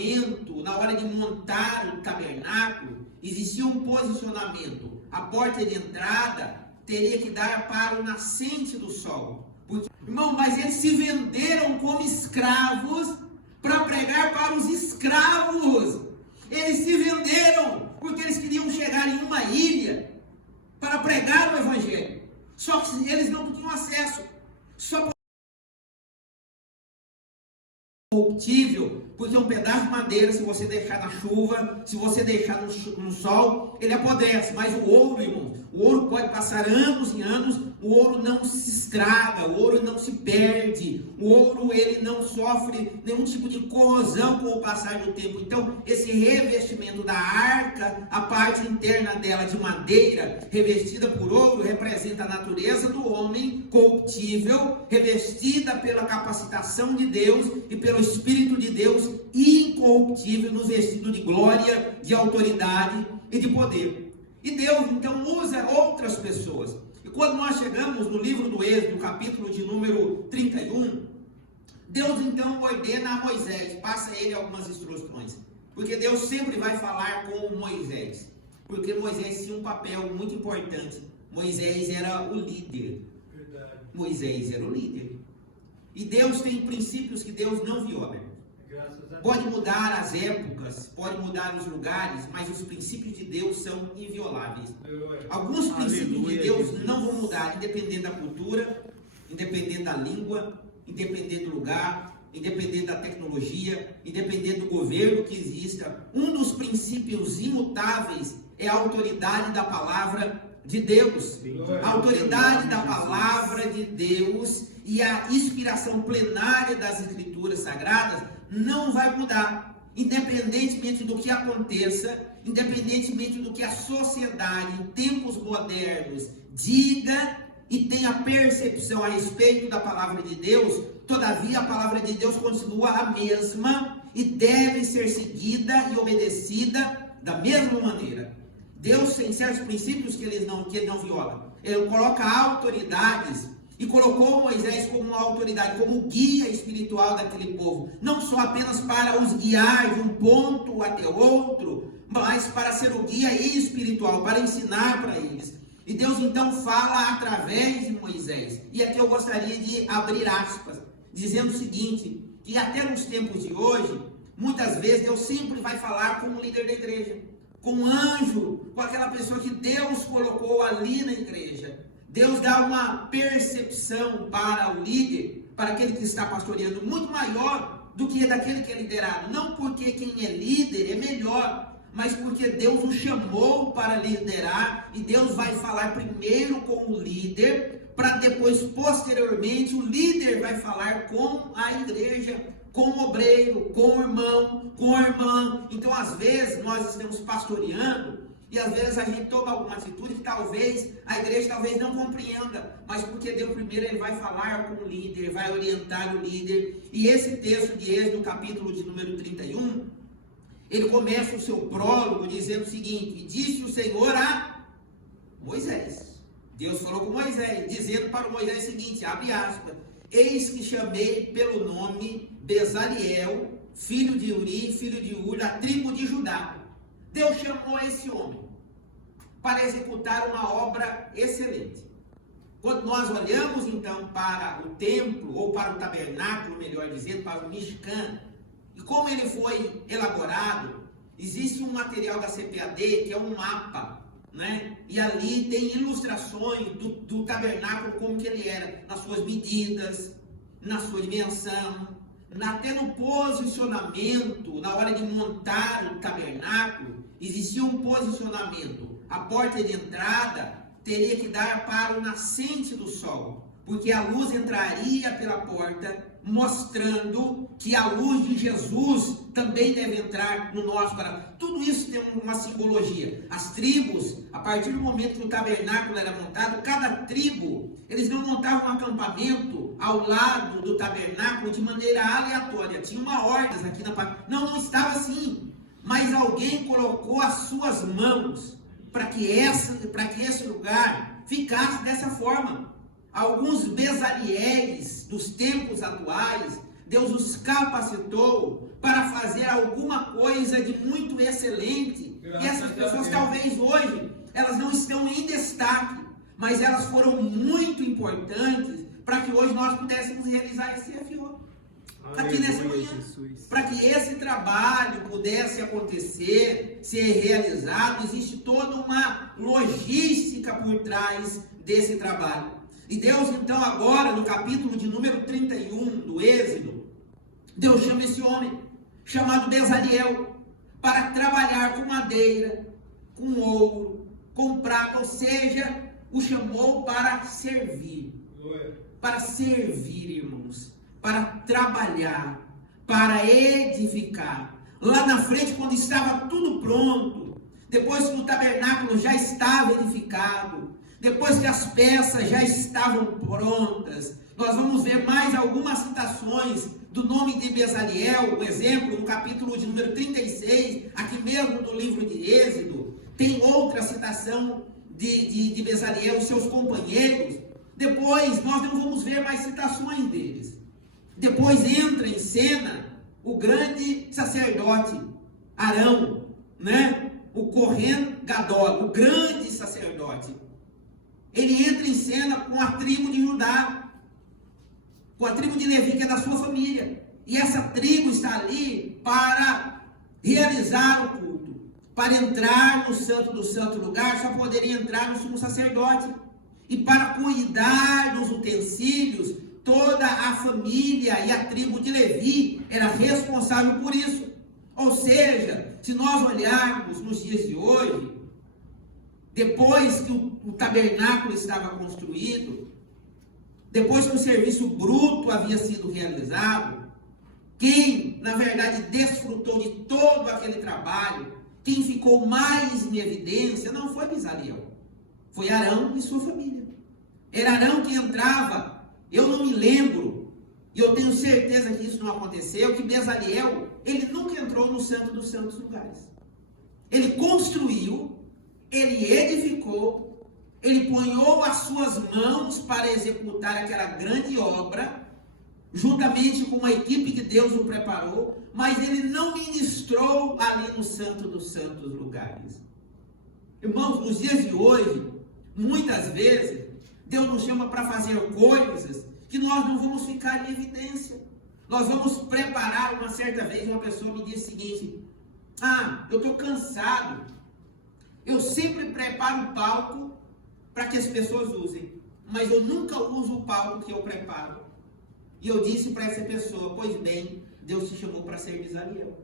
posicionamento na hora de montar o tabernáculo. Existia um posicionamento. A porta de entrada teria que dar para o nascente do sol. Porque, irmão, mas eles se venderam como escravos para pregar para os escravos. Eles se venderam porque eles queriam chegar em uma ilha para pregar o evangelho. Só que eles não tinham acesso. Só corruptível, porque um pedaço de madeira, se você deixar na chuva, se você deixar no sol, ele apodrece. Mas o ouro, irmão, o ouro pode passar anos e anos, o ouro não se estraga, o ouro não se perde, o ouro ele não sofre nenhum tipo de corrosão com o passar do tempo. Então, esse revestimento da arca, a parte interna dela de madeira, revestida por ouro, representa a natureza do homem corruptível, revestida pela capacitação de Deus e pelo Espírito de Deus incorruptível, nos vestidos de glória, de autoridade e de poder. E Deus então usa outras pessoas. E quando nós chegamos no livro do Êxodo, no capítulo de número 31, Deus então ordena a Moisés, passa a ele algumas instruções. Porque Deus sempre vai falar com Moisés. Porque Moisés tinha um papel muito importante. Moisés era o líder. Verdade. Moisés era o líder. E Deus tem princípios que Deus não viola. Pode mudar as épocas, pode mudar os lugares, mas os princípios de Deus são invioláveis. Alguns princípios de Deus não vão mudar, independente da cultura, independente da língua, independente do lugar, independente da tecnologia, independente do governo que exista. Um dos princípios imutáveis é a autoridade da palavra de Deus. A autoridade da palavra de Deus e a inspiração plenária das Escrituras Sagradas não vai mudar, independentemente do que aconteça, independentemente do que a sociedade em tempos modernos diga e tenha percepção a respeito da palavra de Deus. Todavia a palavra de Deus continua a mesma e deve ser seguida e obedecida da mesma maneira. Deus tem certos princípios que ele não viola. Ele coloca autoridades e colocou Moisés como uma autoridade, como guia espiritual daquele povo. Não só apenas para os guiar de um ponto até outro, mas para ser o guia espiritual, para ensinar para eles. E Deus então fala através de Moisés. E aqui eu gostaria de abrir aspas, dizendo o seguinte, que até nos tempos de hoje, muitas vezes Deus sempre vai falar com o líder da igreja, com um anjo, com aquela pessoa que Deus colocou ali na igreja. Deus dá uma percepção para o líder, para aquele que está pastoreando, muito maior do que daquele que é liderado. Não porque quem é líder é melhor, mas porque Deus o chamou para liderar, e Deus vai falar primeiro com o líder, para depois, posteriormente, o líder vai falar com a igreja, com o obreiro, com o irmão, com a irmã. Então, às vezes, nós estamos pastoreando, e às vezes a gente toma alguma atitude que talvez a igreja não compreenda, mas porque Deus primeiro ele vai falar com o líder, vai orientar o líder. E esse texto de Êxodo, no capítulo de número 31, ele começa o seu prólogo dizendo o seguinte: disse o Senhor a Moisés. Deus falou com Moisés, dizendo para o Moisés o seguinte, abre aspas, eis que chamei pelo nome Bezaliel, filho de Uri, filho de Ur, da tribo de Judá. Deus chamou esse homem para executar uma obra excelente. Quando nós olhamos então para o templo, ou para o tabernáculo, melhor dizendo, para o Mishkan, e como ele foi elaborado, existe um material da CPAD que é um mapa, né? E ali tem ilustrações do tabernáculo, como que ele era, nas suas medidas, na sua dimensão, até no posicionamento, na hora de montar o tabernáculo, existia um posicionamento. A porta de entrada teria que dar para o nascente do sol, porque a luz entraria pela porta, mostrando que a luz de Jesus também deve entrar no nosso coração. Tudo isso tem uma simbologia. As tribos, a partir do momento que o tabernáculo era montado, cada tribo, eles não montavam um acampamento ao lado do tabernáculo de maneira aleatória. Tinha uma ordem aqui na parte. Não estava assim. Mas alguém colocou as suas mãos para que esse lugar ficasse dessa forma. Alguns Bezaliéis dos tempos atuais, Deus os capacitou para fazer alguma coisa de muito excelente. E essas pessoas talvez hoje, elas não estão em destaque, mas elas foram muito importantes para que hoje nós pudéssemos realizar esse FO. Aqui nessa manhã, para que esse trabalho pudesse acontecer, ser realizado, existe toda uma logística por trás desse trabalho. E Deus então agora, no capítulo de número 31 do Êxodo, Deus chama esse homem, chamado Bezaliel, para trabalhar com madeira, com ouro, com prata, ou seja, o chamou para servir. Para servir, irmãos, para trabalhar, para edificar. Lá na frente, quando estava tudo pronto, depois que o tabernáculo já estava edificado, depois que as peças já estavam prontas, nós vamos ver mais algumas citações do nome de Bezaliel. Um exemplo, no capítulo de número 36, aqui mesmo do livro de Êxodo, tem outra citação de Bezaliel e seus companheiros. Depois, nós não vamos ver mais citações deles. Depois entra em cena o grande sacerdote Arão, né? O Kohen Gadol, o grande sacerdote. Ele entra em cena com a tribo de Judá, com a tribo de Levi, que é da sua família. E essa tribo está ali para realizar o culto, para entrar no santo do santo lugar, só poderia entrar no sumo sacerdote. E para cuidar dos utensílios, toda a família e a tribo de Levi era responsável por isso. Ou seja, se nós olharmos nos dias de hoje, depois que o tabernáculo estava construído, depois que o serviço bruto havia sido realizado, quem, na verdade, desfrutou de todo aquele trabalho, quem ficou mais em evidência, não foi Bezaliel, foi Arão e sua família. Era Arão que entrava. Eu não me lembro, e eu tenho certeza que isso não aconteceu, que Bezaliel, ele nunca entrou no santo dos santos lugares. Ele construiu, ele edificou, ele ponhou as suas mãos para executar aquela grande obra, juntamente com uma equipe que Deus o preparou, mas ele não ministrou ali no santo dos santos lugares. Irmãos, nos dias de hoje, muitas vezes, Deus nos chama para fazer coisas que nós não vamos ficar em evidência. Nós vamos preparar. Uma certa vez uma pessoa me disse o seguinte: eu estou cansado, eu sempre preparo o palco para que as pessoas usem, mas eu nunca uso o palco que eu preparo. E eu disse para essa pessoa: pois bem, Deus te chamou para ser Bezaliel,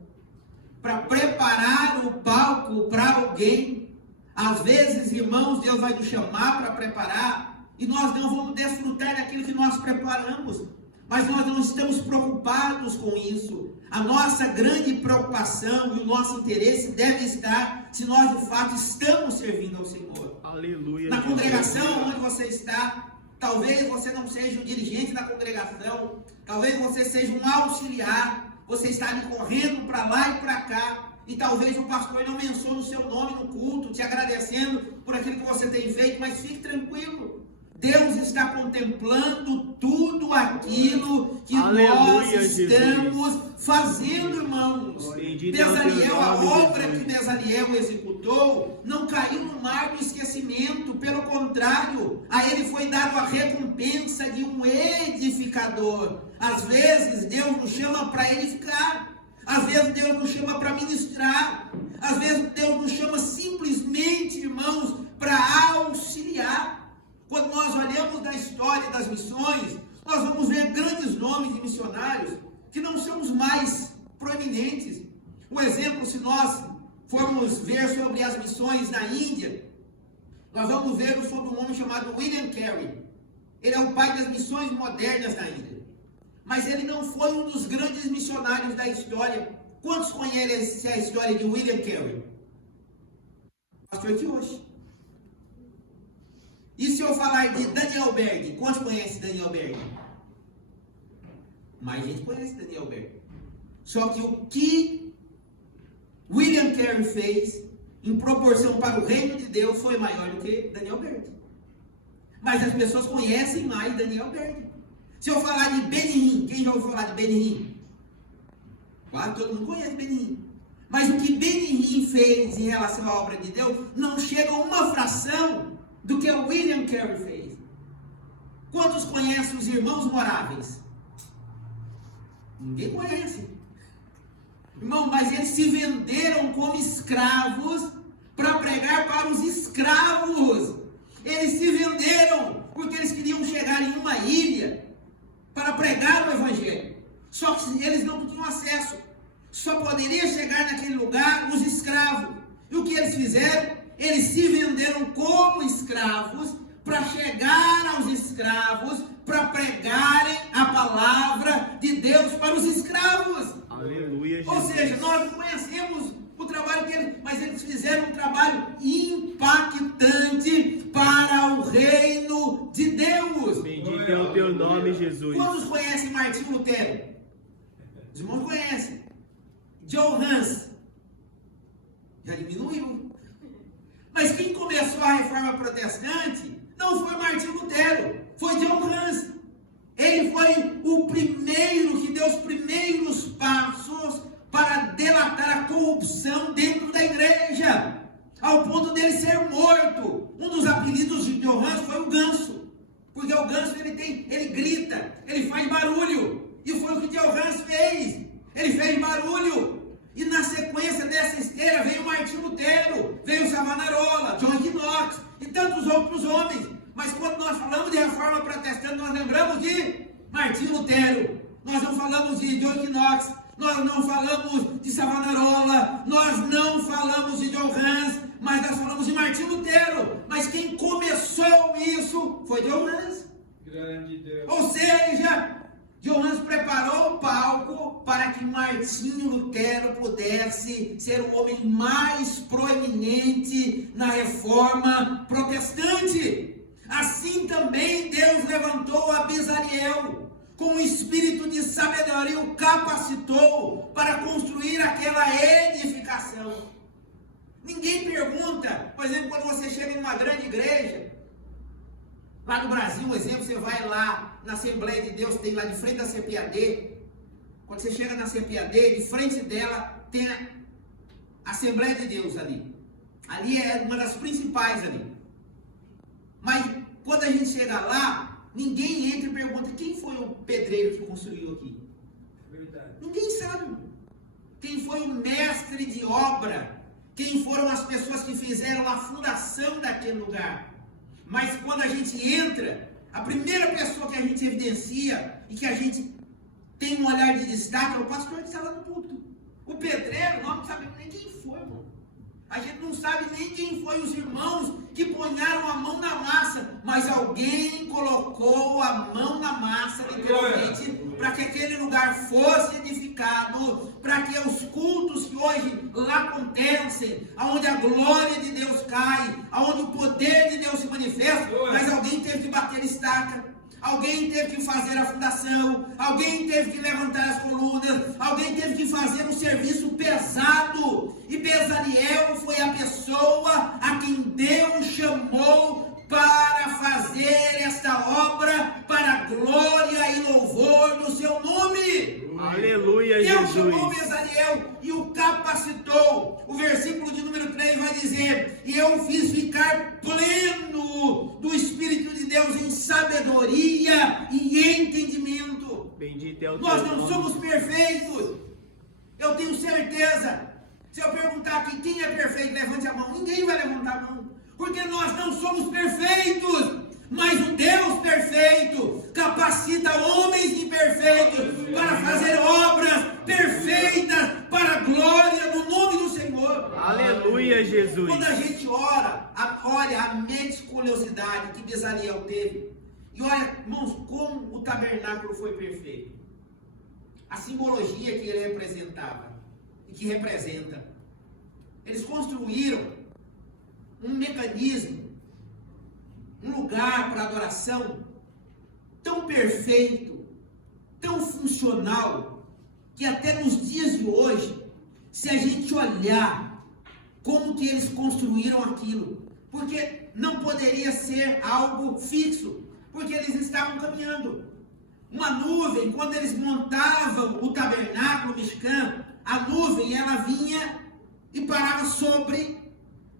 para preparar o palco para alguém. Às vezes, irmãos, Deus vai nos chamar para preparar, e nós não vamos desfrutar daquilo que nós preparamos, mas nós não estamos preocupados com isso. A nossa grande preocupação e o nosso interesse deve estar se nós de fato estamos servindo ao Senhor. Aleluia. Na congregação onde você está, talvez você não seja o dirigente da congregação, talvez você seja um auxiliar, você está ali correndo para lá e para cá, e talvez o pastor não mencione o seu nome no culto, te agradecendo por aquilo que você tem feito, mas fique tranquilo. Deus está contemplando tudo aquilo que nós estamos fazendo, irmãos. Bezaliel, a obra que Bezaliel executou, não caiu no mar do esquecimento. Pelo contrário, a ele foi dado a recompensa de um edificador. Às vezes, Deus nos chama para edificar. Às vezes, Deus nos chama para ministrar. Às vezes, Deus nos chama simplesmente, irmãos, para auxiliar. Quando nós olhamos da história das missões, nós vamos ver grandes nomes de missionários que não são os mais proeminentes. Um exemplo, se nós formos ver sobre as missões na Índia, nós vamos ver sobre um homem chamado William Carey. Ele é o pai das missões modernas da Índia. Mas ele não foi um dos grandes missionários da história. Quantos conhecem a história de William Carey? Pastor Kioshi. E se eu falar de Daniel Berg, quantos conhecem Daniel Berg? Mais gente conhece Daniel Berg. Só que o que William Carey fez em proporção para o reino de Deus foi maior do que Daniel Berg. Mas as pessoas conhecem mais Daniel Berg. Se eu falar de Benihim, quem já ouviu falar de Benihim? Quase todo mundo conhece Benihim. Mas o que Benihim fez em relação à obra de Deus não chega a uma fração do que o William Carey fez. Quantos conhecem os irmãos Moráveis? Ninguém conhece. Irmão, mas eles se venderam como escravos para pregar para os escravos. Eles se venderam porque eles queriam chegar em uma ilha para pregar o evangelho. Só que eles não tinham acesso. Só poderia chegar naquele lugar os escravos. E o que eles fizeram? Eles se venderam como escravos para chegar aos escravos, para pregarem a palavra de Deus para os escravos. Aleluia, Jesus. Ou seja, nós não conhecemos o trabalho deles, mas eles fizeram um trabalho impactante para o reino de Deus. Bendito é o teu nome, Jesus. Quantos conhecem Martinho Lutero? Os irmãos conhecem. John Hus já diminuiu. Mas quem começou a reforma protestante não foi Martinho Lutero, foi John Hus. Ele foi o primeiro que deu os primeiros passos para delatar a corrupção dentro da igreja, ao ponto dele ser morto. Um dos apelidos de John Hus foi o Ganso, porque o Ganso ele grita, ele faz barulho, e foi o que John Hus fez. Ele fez barulho. E na sequência dessa esteira veio Martinho Lutero, veio Savonarola, John Knox e tantos outros homens. Mas quando nós falamos de reforma protestante, nós lembramos de Martinho Lutero. Nós não falamos de John Knox, nós não falamos de Savonarola, nós não falamos de John Hus, mas nós falamos de Martinho Lutero. Mas quem começou isso foi John Hus. Grande Deus. Ou seja, John Hus preparou o palco para que Martinho Lutero pudesse ser o homem mais proeminente na reforma protestante. Assim também Deus levantou Abisariel, com o espírito de sabedoria o capacitou para construir aquela edificação. Ninguém pergunta, por exemplo, quando você chega em uma grande igreja, lá no Brasil, um exemplo, você vai lá na Assembleia de Deus, tem lá de frente da CPAD. Quando você chega na CPAD, de frente dela tem a Assembleia de Deus ali. Ali é uma das principais ali. Mas quando a gente chega lá, ninguém entra e pergunta quem foi o pedreiro que construiu aqui. Verdade. Ninguém sabe. Quem foi o mestre de obra? Quem foram as pessoas que fizeram a fundação daquele lugar? Mas quando a gente entra, a primeira pessoa que a gente evidencia e que a gente tem um olhar de destaque é o pastor que está lá no púlpito. O pedreiro, nós não sabemos nem quem foi, irmão. A gente não sabe nem quem foi os irmãos que ponharam a mão na massa, mas alguém colocou a mão na massa, literalmente, para que aquele lugar fosse edificado, para que os cultos que hoje lá acontecem, aonde a glória de Deus cai, aonde o poder de Deus se manifesta, mas alguém teve que bater estaca. Alguém teve que fazer a fundação, alguém teve que levantar as colunas, alguém teve que fazer um serviço pesado. E Bezaliel foi a pessoa a quem Deus chamou para fazer esta obra para a glória e louvor do seu nome. Aleluia, Deus Jesus. chamou Bezaliel e o capacitou. O versículo de número 3 vai dizer: e eu fiz ficar pleno do Espírito de Deus em sabedoria e entendimento. Bendito é o Nós teu não nome. somos perfeitos. Eu tenho certeza. Se eu perguntar aqui quem é perfeito, levante a mão. Ninguém vai levantar a mão. Porque nós não somos perfeitos. Mas o Deus perfeito capacita homens imperfeitos para fazer obras perfeitas para a glória do nome do Senhor. Aleluia, Jesus. Quando a gente olha a meticulosidade que Bezaliel teve, e olha, irmãos, como o tabernáculo foi perfeito. A simbologia que ele representava e que representa. Eles construíram um mecanismo, um lugar para adoração tão perfeito, tão funcional, que até nos dias de hoje, se a gente olhar como que eles construíram aquilo, porque não poderia ser algo fixo, porque eles estavam caminhando. Uma nuvem, quando eles montavam o tabernáculo Mishkan, a nuvem ela vinha e parava sobre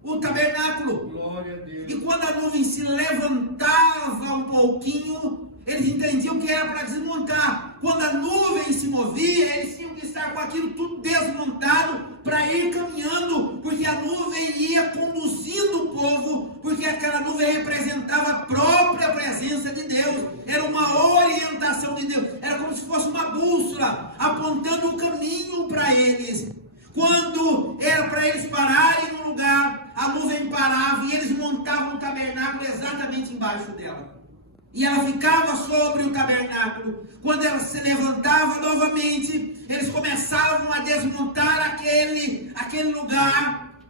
o tabernáculo. Glória a Deus. E quando a nuvem se levantava um pouquinho, eles entendiam que era para desmontar. Quando a nuvem se movia, eles tinham que estar com aquilo tudo desmontado para ir caminhando, porque a nuvem ia conduzindo o povo, porque aquela nuvem representava a própria presença de Deus, era uma orientação de Deus, era como se fosse uma bússola, apontando o caminho para eles. Quando era para eles pararem no lugar, a nuvem parava e eles montavam o tabernáculo exatamente embaixo dela. E ela ficava sobre o tabernáculo. Quando ela se levantava novamente, eles começavam a desmontar aquele lugar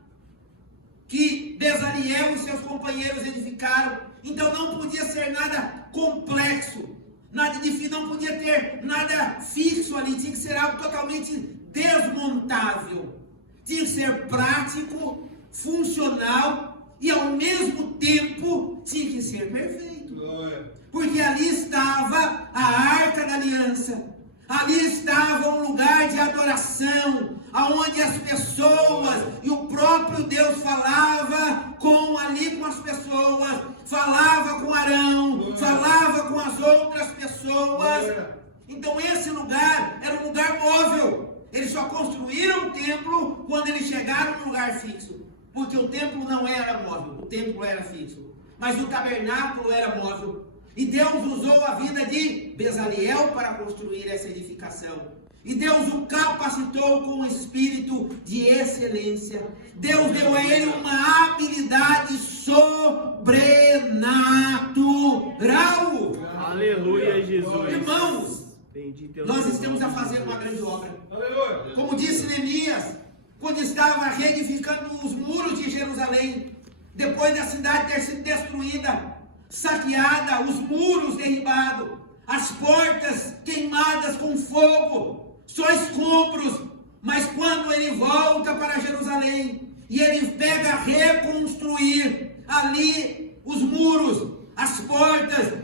que Bezaliel e seus companheiros edificaram. Então não podia ser nada complexo, nada difícil, não podia ter nada fixo ali, tinha que ser algo totalmente desmontável. Tinha que ser prático, funcional e ao mesmo tempo tinha que ser perfeito. Porque ali estava a Arca da Aliança, ali estava um lugar de adoração, aonde as pessoas e o próprio Deus falava com as pessoas, falava com Arão, falava com as outras pessoas. Então esse lugar era um lugar móvel. Eles só construíram o templo quando eles chegaram num lugar fixo, porque o templo não era móvel, o templo era fixo, mas o tabernáculo era móvel. E Deus usou a vida de Bezaliel para construir essa edificação. E Deus o capacitou com um espírito de excelência. Deus deu a ele uma habilidade sobrenatural. Aleluia, Jesus. Irmãos, Bendito é o nós teu estamos a nome, fazer Jesus. uma grande obra. Aleluia. Como disse Neemias, quando estava reedificando os muros de Jerusalém, depois da cidade ter sido destruída, saqueada, os muros derribados, as portas queimadas com fogo, só escombros. Mas quando ele volta para Jerusalém e ele pega a reconstruir ali os muros, as portas,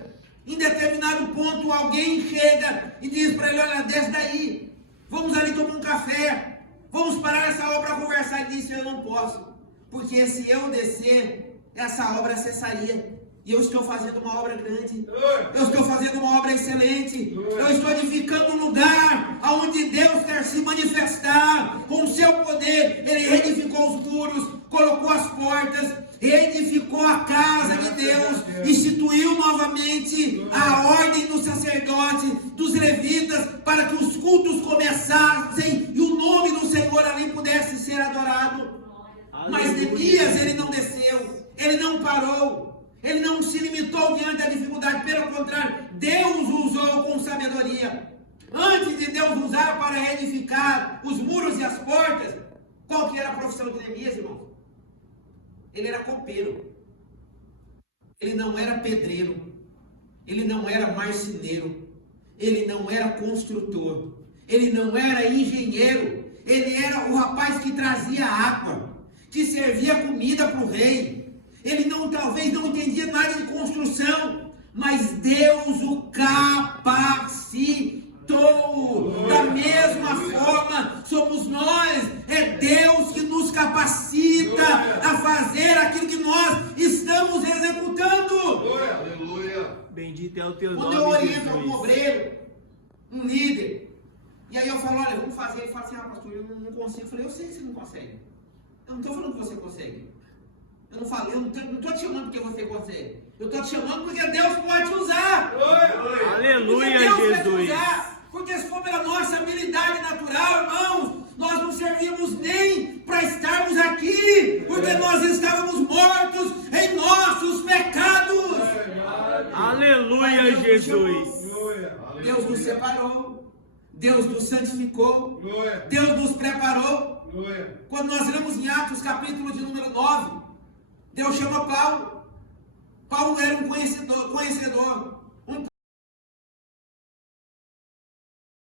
em determinado ponto alguém chega e diz para ele: olha, desce daí, vamos ali tomar um café, vamos parar essa obra para conversar. Ele disse: eu não posso, porque se eu descer, essa obra cessaria. E eu estou fazendo uma obra grande, eu estou fazendo uma obra excelente, eu estou edificando um lugar onde Deus quer se manifestar com o seu poder. Ele reedificou os muros, colocou as portas, reedificou a casa de Deus, instituiu novamente a ordem do sacerdote, dos levitas, para que os cultos começassem e o nome do Senhor ali pudesse ser adorado. Mas Neemias, ele não desceu, ele não parou. Ele não se limitou diante da dificuldade, pelo contrário, Deus o usou com sabedoria. Antes de Deus usar para reedificar os muros e as portas, qual que era a profissão de Neemias, irmão? Ele era copeiro. Ele não era pedreiro. Ele não era marceneiro. Ele não era construtor. Ele não era engenheiro. Ele era o rapaz que trazia água, que servia comida para o rei. Ele talvez não entendia nada de construção, mas Deus o capacitou. Da mesma forma, somos nós, é Deus que nos capacita a fazer aquilo que nós estamos executando. Aleluia. Bendito é o teu Quando eu nome, oriento um Jesus. obreiro, um líder, e aí eu falo: olha, vamos fazer. Ele fala assim: pastor, eu não consigo. Eu falei: eu sei que você não consegue. Eu não estou falando que você consegue. Eu não estou te chamando porque você consegue. Eu estou te chamando porque Deus pode te usar. Aleluia, Porque Deus quer te Jesus. usar. Porque se for pela nossa habilidade natural, irmãos, nós não servíamos nem para estarmos aqui. Porque nós estávamos mortos em nossos pecados. Aleluia, Mas Deus nos Jesus. chamou. Deus nos separou. Deus nos santificou. Glória. Deus nos preparou. Glória. Quando nós lemos em Atos capítulo de número 9, Deus chama Paulo. Paulo era um conhecedor.